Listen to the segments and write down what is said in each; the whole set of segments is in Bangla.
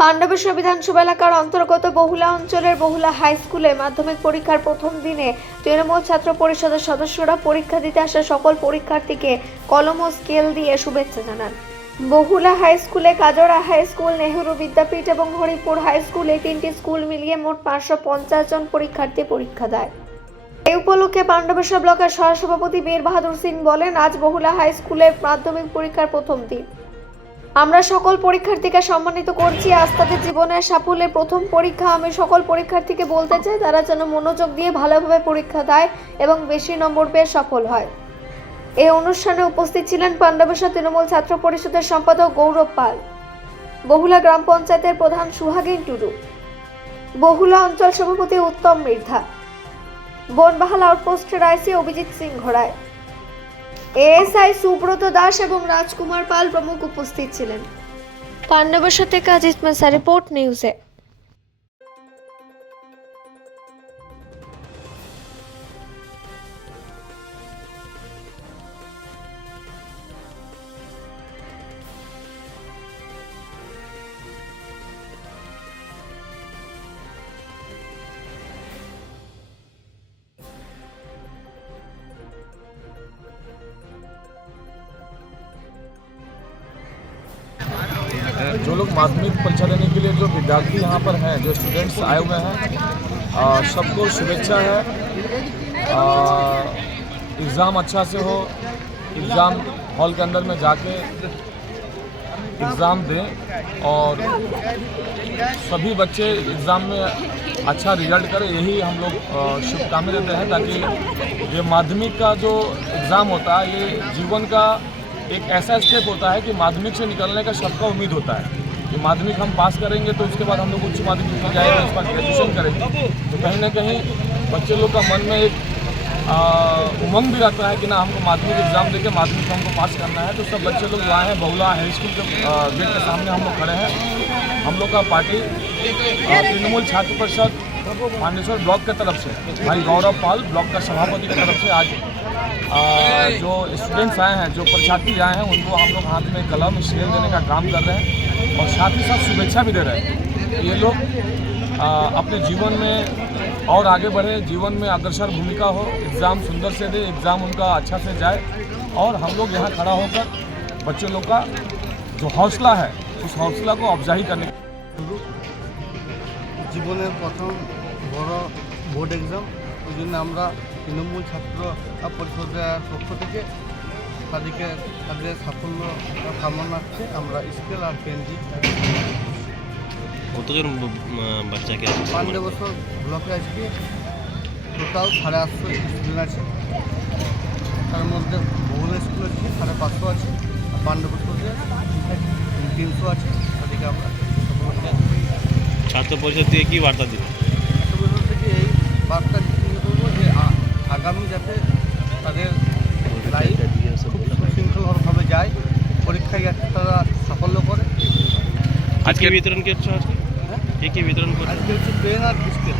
পাণ্ডবেশ্বর বিধানসভা এলাকার অন্তর্গত বহুলা অঞ্চলের বহুলা হাই স্কুলে মাধ্যমিক পরীক্ষার প্রথম দিনে তৃণমূল ছাত্র পরিষদের সদস্যরা পরীক্ষা দিতে আসা সকল পরীক্ষার্থীকে কলম ও স্কেল দিয়ে শুভেচ্ছা জানান। বহুলা হাই স্কুলে, কাজরা হাই স্কুল, নেহেরু বিদ্যাপীঠ এবং হরিপুর হাই স্কুল, এই তিনটি স্কুল মিলিয়ে মোট 550 জন পরীক্ষার্থী পরীক্ষা দেয়। এই উপলক্ষে পাণ্ডবেশ্বর ব্লকের সহসভাপতি বীর বাহাদুর সিং বলেন, আজ বহুলা হাই স্কুলে মাধ্যমিক পরীক্ষার প্রথম দিন। আমরা সকল পরীক্ষার্থীকে সম্মানিত করছি। আজ তাদের জীবনের সাফল্যের প্রথম পরীক্ষা। আমি সকল পরীক্ষার্থীকে বলতে চাই, তারা যেন মনোযোগ দিয়ে ভালোভাবে পরীক্ষা দেয় এবং বেশি নম্বর পেয়ে সফল হয়। এই অনুষ্ঠানে উপস্থিত ছিলেন পাণ্ডবেশ্বর তৃণমূল ছাত্র পরিষদের সম্পাদক গৌরব পাল, বহুলা গ্রাম পঞ্চায়েতের প্রধান সুহাগিন টুডু, বহুলা অঞ্চল সভাপতি উত্তম মৃধা, বনবাহাল আউটপোস্টের আইসি অভিজিৎ সিংহ রায়, এএসআই সুব্রত দাস এবং রাজকুমার পাল প্রমুখ উপস্থিত ছিলেন। পাণ্ডবেশ্বর থেকে আজিজ মেসা, রিপোর্ট নিউজে। जो लोग माध्यमिक परीक्षा देने के लिए जो विद्यार्थी यहाँ पर हैं, जो स्टूडेंट्स आए हुए हैं, सबको शुभेच्छा है। एग्ज़ाम अच्छा से हो, एग्ज़ाम हॉल के अंदर में जाके एग्ज़ाम दें और सभी बच्चे एग्ज़ाम में अच्छा रिजल्ट करें, यही हम लोग शुभकामनाएं देते हैं। ताकि ये माध्यमिक का जो एग्ज़ाम होता है, ये जीवन का एक ऐसा स्टेप होता है कि माध्यमिक से निकलने का सबका उम्मीद होता है कि माध्यमिक हम पास करेंगे तो उसके बाद हम लोग उच्च माध्यमिक में जाएंगे, उसके बाद ग्रेजुएशन करेंगे। तो कहीं ना कहीं बच्चे लोग का मन में एक उमंग भी रहता है कि ना हमको माध्यमिक एग्जाम देके माध्यमिक हमको पास करना है। तो सब बच्चे लोग आए हैं। बहुला हाई स्कूल के गेट के सामने हम लोग खड़े हैं। हम लोग का पार्टी तृणमूल छात्र परिषद पांडेश्वर ब्लॉक की तरफ से भाई गौरव पाल ब्लॉक का सभापति की तरफ से आज जो स्टूडेंट्स आए हैं, जो परीक्षार्थी आए हैं, उनको हम लोग हाथ में कलम स्केल देने का काम कर रहे हैं और साथ ही साथ शुभेच्छा भी दे रहे हैं। ये लोग अपने जीवन में और आगे बढ़े, जीवन में अग्रसर भूमिका हो, एग्ज़ाम सुंदर से दे, एग्ज़ाम उनका अच्छा से जाए। और हम लोग यहाँ खड़ा होकर बच्चे लोग का जो हौसला है, उस हौसला को अफजाई करने জীবনের প্রথম বড় বোর্ড এক্সাম, ওই জন্য আমরা তৃণমূল ছাত্র পরিষদের পক্ষ থেকে তাদের সাফল্য কামনা করছে। আমরা স্কেল আর পেন দিই। কতজন বাচ্চাকে আছে? পাণ্ডবেশ্বর ব্লকে আজকে টোটাল 850 স্টুডেন্ট আছে। তার মধ্যে বহুলা স্কুল আছে 550 আছে, আর পাণ্ডবেশ্বরে 300 আছে। তাদেরকে আমরা ছাত্র পরিষদ থেকে কী বার্তা দিবে? ছাত্র পরিষদ থেকে এই বার্তা দিতে করবো যে আগামী যাতে তাদের লাইফ খুব সুশৃঙ্খলভাবে যায়, পরীক্ষায় যাতে তারা সাফল্য করে। আজকে বিতরণ করছো? আজকে কি বিতরণ করছো? আজকে হচ্ছে পেন আর স্কেল।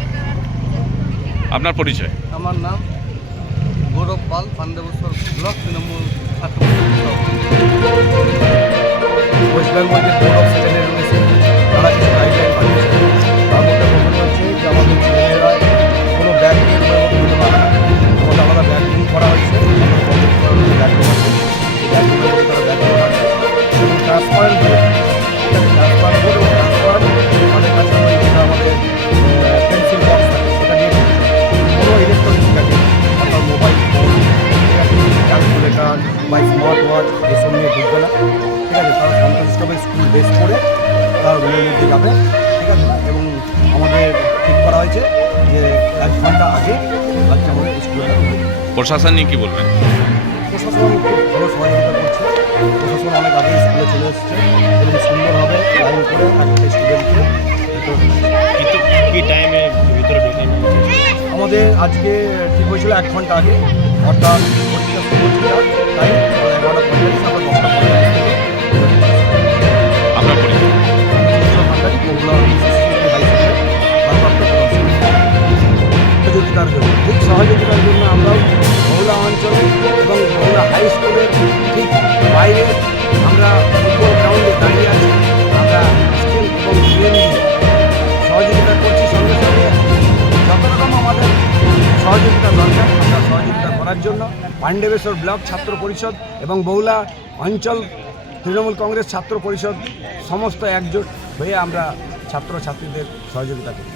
আপনার পরিচয়? আমার নাম গৌরব পাল, পাণ্ডবেশ্বর ব্লক তৃণমূল ছাত্র পরিষদ। ওয়েস্ট বেঙ্গল যে বোর্ড অফ সেকেন্ডারি এডুকেশন তারা কিছু গাইডলাইন পাঠিয়েছে। তার মধ্যে প্রথম হচ্ছে যে আমাদের ছেলেমেয়েরা কোনো ব্যাগ নিয়ে দিতে পারে না। আমাদের আলাদা ব্যাগ রুম করা হয়েছে, ব্যাগ রুম আছে, সেই ব্যাগ রুমের মধ্যে তারা ব্যাগ করা আছে এবং ট্রান্সপারেন্ট বোর্ড, ট্রান্সপারেন্ট বোর্ড এবং ট্রান্সপারেন্ট আমাদের কাছে যেটা আমাদের পেন্সিল বক্স থাকে সেটা নিয়ে কোনো ইলেকট্রনিক গ্যাজেট অর্থাৎ মোবাইল ফোন, ঠিক আছে, ক্যালকুলেটার বা স্মার্ট ওয়াচ এসব নিয়ে ঢুকবে না। ঠিক আছে, তারা সন্তুষ্টভাবে স্কুল ড্রেস করে তারা রুমের মধ্যে যাবে। ঠিক আছে, এবং আমাদের ঠিক করা হয়েছে যে 1 ঘন্টা আগে আজকে আমাদের স্কুলে প্রশাসন নিয়ে কী বলবেন? প্রশাসন খুব ভালো সহযোগিতা করছে। প্রশাসন অনেক আগে স্কুলে চলে এসেছে এবং সুন্দরভাবে লাইন করে একটা স্টুডেন্টকে কী টাইমে ভিতরে ঢুকে? আমাদের আজকে ঠিক হয়েছিল 1 ঘন্টা আগে, অর্থাৎ পরীক্ষা শুরু হচ্ছিল টাইম 11:45, আমরা 10:45 থেকে আপনার পরিচয়? ভান্ডারি বহুলা সহযোগিতার জন্য, ঠিক সহযোগিতার জন্য আমরাও বহুলা অঞ্চলে এবং বহুলা হাই স্কুলের ঠিক বাইরে আমরা যার জন্য পাণ্ডবেশ্বর ব্লক ছাত্র পরিষদ এবং বহুলা অঞ্চল তৃণমূল কংগ্রেস ছাত্র পরিষদ সমস্ত একজোট হয়ে আমরা ছাত্রছাত্রীদের সহযোগিতা করি।